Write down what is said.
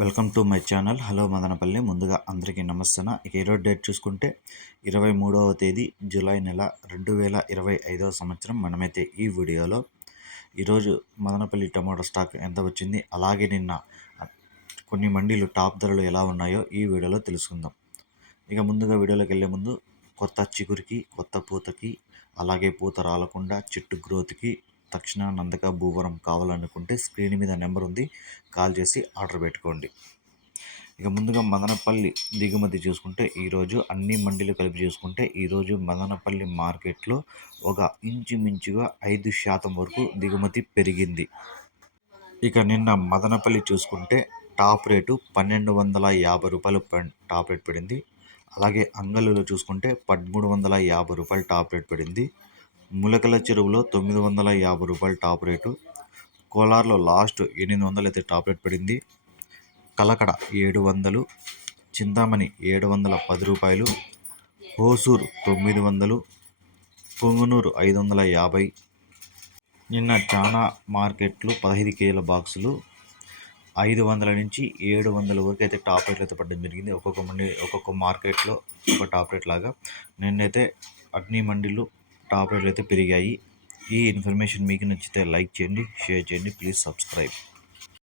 Welcome to my channel. Hello Madanapalle. ముందుగా అందరికీ నమస్తన ఇక ఈరోజు డేట్ చూసుకుంటే ఇరవై మూడవ తేదీ జూలై నెల రెండు వేల ఇరవై ఐదవ సంవత్సరం. మనమైతే ఈ వీడియోలో ఈరోజు మదనపల్లి టమాటో స్టాక్ ఎంత వచ్చింది అలాగే నిన్న కొన్ని మండీలు టాప్ ధరలు ఎలా ఉన్నాయో ఈ వీడియోలో తెలుసుకుందాం. ఇక ముందుగా వీడియోలోకి వెళ్ళే ముందు కొత్త చిగురికి కొత్త పూతకి అలాగే పూత రాలకుండా చెట్టు గ్రోత్కి తక్షణ నందక భూవరం కావాలనుకుంటే స్క్రీన్ మీద నెంబర్ ఉంది. కాల్ చేసి ఆర్డర్ పెట్టుకోండి. ఇక ముందుగా మదనపల్లి దిగుమతి చూసుకుంటే ఈరోజు అన్ని మండీలు కలిపి చూసుకుంటే ఈరోజు మదనపల్లి మార్కెట్లో ఒక ఇంచుమించుగా ఐదు శాతం వరకు దిగుమతి పెరిగింది. ఇక నిన్న మదనపల్లి చూసుకుంటే టాప్ రేటు పన్నెండు వందల యాభై రూపాయలు టాప్ రేట్ పడింది. అలాగే అంగళ్ళలో చూసుకుంటే పదమూడు వందల యాభై రూపాయలు టాప్ రేట్ పడింది. ములకల చెరువులో తొమ్మిది వందల యాభై రూపాయలు టాప్ రేటు. కోలార్లో లాస్ట్ ఎనిమిది వందలు అయితే టాప్ రేట్ పడింది. కలకడ ఏడు వందలు చింతామణి ఏడు వందల పది రూపాయలు హోసూరు తొమ్మిది వందలు పొంగునూరు ఐదు వందల యాభై. నిన్న చాలా మార్కెట్లు పదహైదు కేజీల బాక్సులు ఐదు వందల నుంచి ఏడు వందల వరకు అయితే టాప్ రేట్లు అయితే పడడం జరిగింది. ఒక్కొక్క మండి ఒక్కొక్క మార్కెట్లో ఒక టాప్ రేట్ లాగా. నిన్నైతే అగ్ని మండిలు టాప్ రేట్లు అయితే పెరిగాయి. ఈ ఇన్ఫర్మేషన్ మీకు నచ్చితే లైక్ చేయండి షేర్ చేయండి ప్లీజ్ సబ్స్క్రైబ్.